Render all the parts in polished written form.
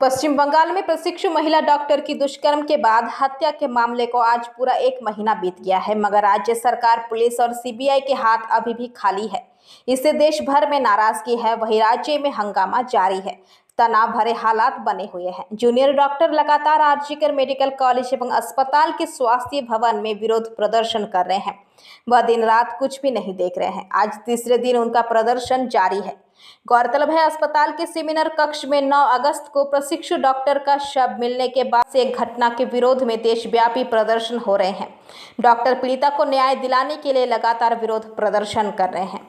पश्चिम बंगाल में प्रशिक्षु महिला डॉक्टर की दुष्कर्म के बाद हत्या के मामले को आज पूरा 1 महीना बीत गया है, मगर राज्य सरकार, पुलिस और सीबीआई के हाथ अभी भी खाली है। इससे देश भर में नाराजगी है। वहीं राज्य में हंगामा जारी है। तनाव भरे हालात बने हुए हैं। जूनियर डॉक्टर लगातार आरजीकर मेडिकल कॉलेज एवं अस्पताल के स्वास्थ्य भवन में विरोध प्रदर्शन कर रहे हैं। वह दिन रात कुछ भी नहीं देख रहे हैं। आज तीसरे दिन उनका प्रदर्शन जारी है। गौरतलब है, अस्पताल के सेमिनार कक्ष में 9 अगस्त को प्रशिक्षु डॉक्टर का शव मिलने के बाद से एक घटना के विरोध में देशव्यापी प्रदर्शन हो रहे हैं। डॉक्टर पीड़िता को न्याय दिलाने के लिए लगातार विरोध प्रदर्शन कर रहे हैं।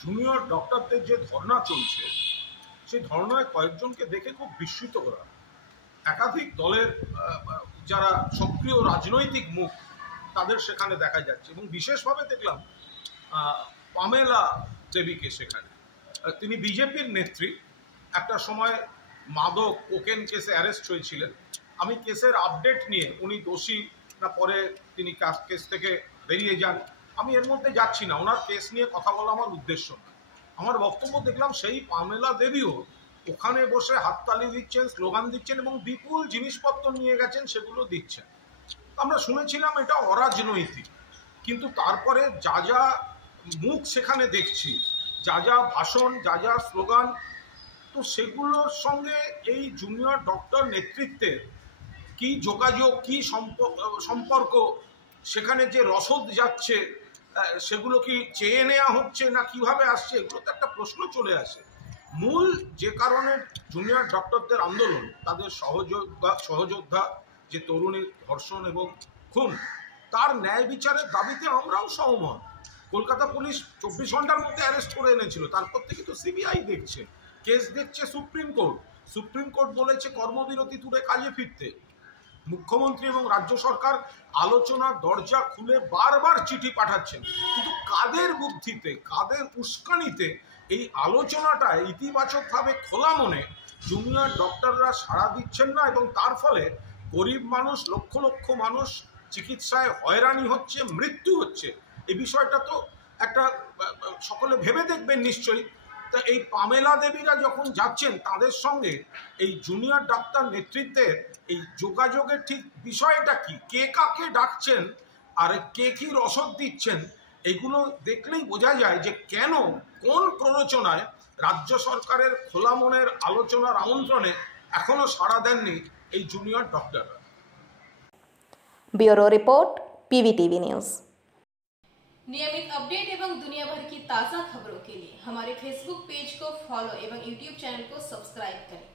জুনিয়র ডক্টরদের যে ধর্ণা চলছে সেই ধর্ণায় কয়েকজনকে দেখে খুব বিস্মিত করা। একাধিক দলের যারা সক্রিয় রাজনৈতিক মুখ তাদের সেখানে দেখা যাচ্ছে এবং বিশেষভাবে দেখলাম পামেলা দেবীকে সেখানে। তিনি বিজেপির নেত্রী, একটা সময় মাদক কোকেন কেসে অ্যারেস্ট হয়েছিলেন। আমি কেসের আপডেট নিয়ে উনি দোষী না পরে তিনি কেস থেকে বেরিয়ে যান আমি এর মধ্যে যাচ্ছি না, ওনার কেস নিয়ে কথা বলা আমার উদ্দেশ্য না। আমার বক্তব্য দেখলাম সেই পামেলা দেবীও ওখানে বসে হাততালি দিচ্ছেন, স্লোগান দিচ্ছেন এবং বিপুল জিনিসপত্র নিয়ে গেছেন, সেগুলো দিচ্ছেন। আমরা শুনেছিলাম এটা অরাজনৈতিক, কিন্তু তারপরে যা যা মুখ সেখানে দেখছি, যা যা ভাষণ, যা যা স্লোগান, তো সেগুলোর সঙ্গে এই জুনিয়র ডক্টর নেতৃত্বের কি যোগাযোগ, কি সম্পর্ক, সেখানে যে রসদ যাচ্ছে সেগুলো কি চেয়ে নেওয়া হচ্ছে না কিভাবে আসছে, এগুলো তো একটা প্রশ্ন চলে আসে। মূল যে কারণে জুনিয়র ডক্টরদের আন্দোলন, তাদের সহযোদ্ধা যে তরুণীর ধর্ষণ এবং খুন, তার ন্যায় বিচারের দাবিতে আমরাও সহমত। কলকাতা পুলিশ 24 ঘন্টার মধ্যে অ্যারেস্ট করে এনেছিল, তারপর থেকে তো সিবিআই দেখছে, কেস দেখছে সুপ্রিম কোর্ট। সুপ্রিম কোর্ট বলেছে কর্মবিরতি তুলে কাজে ফিরতে। মুখ্যমন্ত্রী এবং রাজ্য সরকার আলোচনার দরজা খুলে বারবার চিঠি পাঠাচ্ছেন, কিন্তু কাদের বুদ্ধিতে, কাদের উস্কানিতে এই আলোচনাটা ইতিবাচকভাবে খোলা মনে জুনিয়র ডক্টররা সাড়া দিচ্ছেন না এবং তার ফলে গরিব মানুষ, লক্ষ লক্ষ মানুষ চিকিৎসায় হয়রানি হচ্ছে, মৃত্যু হচ্ছে। এই বিষয়টা তো একটা সকলে ভেবে দেখবেন নিশ্চয়ই। তা এই পামেলা দেবীরা যখন যাচ্ছেন, তাদের সঙ্গে এই জুনিয়র ডাক্তার নেতৃত্বের এই যোগাযোগের ঠিক বিষয়টা কি, কে কাকে ডাকছেন আর কে কি রসদ দিচ্ছেন, এগুলো দেখলেই বোঝা যায় যে কেন, কোন প্ররোচনায় রাজ্য সরকারের খোলা মনের আলোচনার আমন্ত্রণে এখনো সাড়া দেননি এই জুনিয়র ডক্টররা। Bureau report, PVTV news. नियमित अपडेट एवं दुनिया भर की ताज़ा खबरों के लिए हमारे फेसबुक पेज को फॉलो एवं यूट्यूब चैनल को सब्सक्राइब करें।